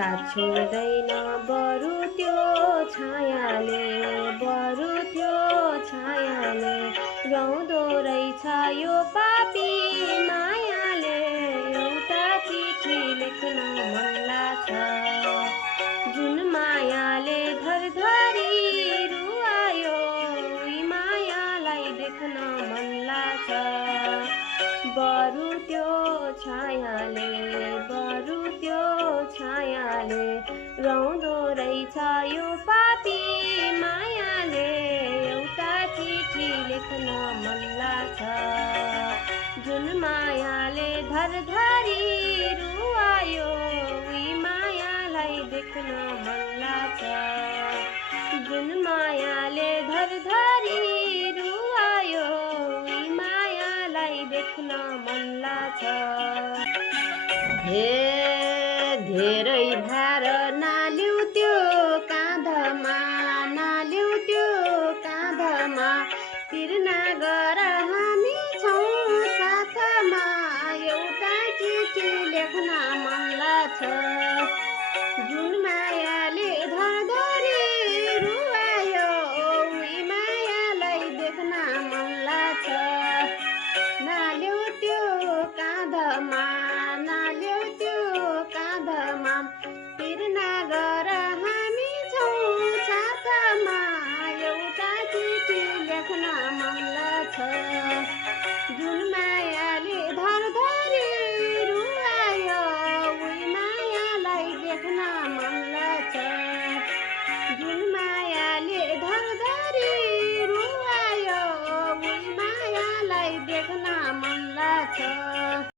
साथ छोड्दैन बरु त्यो छायाले, बरु त्यो छायाले रौँदो रहेछ यो पापी मायाले। एउटा चिठी लेख्न मन लाग्छ, जुन मायाले धरधरी रुवायो, उही मायालाई देख्न मन लाग्छ। बरु त्यो छायाले, बरु त्यो छायाले रौँदो रहेछ यो पापी मायाले। एउटा चिठी लेख्न मन लाग्छ, जुन मायाले धरधरी रुवायो, उही मायालाई देख्न मन लाग्छ। जुन मायाले धरधरी रुवायो, उही मायालाई देख्न मन लाग्छ। हे धेरै भार नाल्यौ त्यो काँधमा, नाल्यौ त्यो काँधमा, पिर नगर हामी छौँ साथमा। एउटा चिठी लेख्न मन लाग्छ, जुन मायाले धरधरी रुवायो, उही मायालाई देख्न मन लाग्छ। नाल्यौ त्यो काँधमा,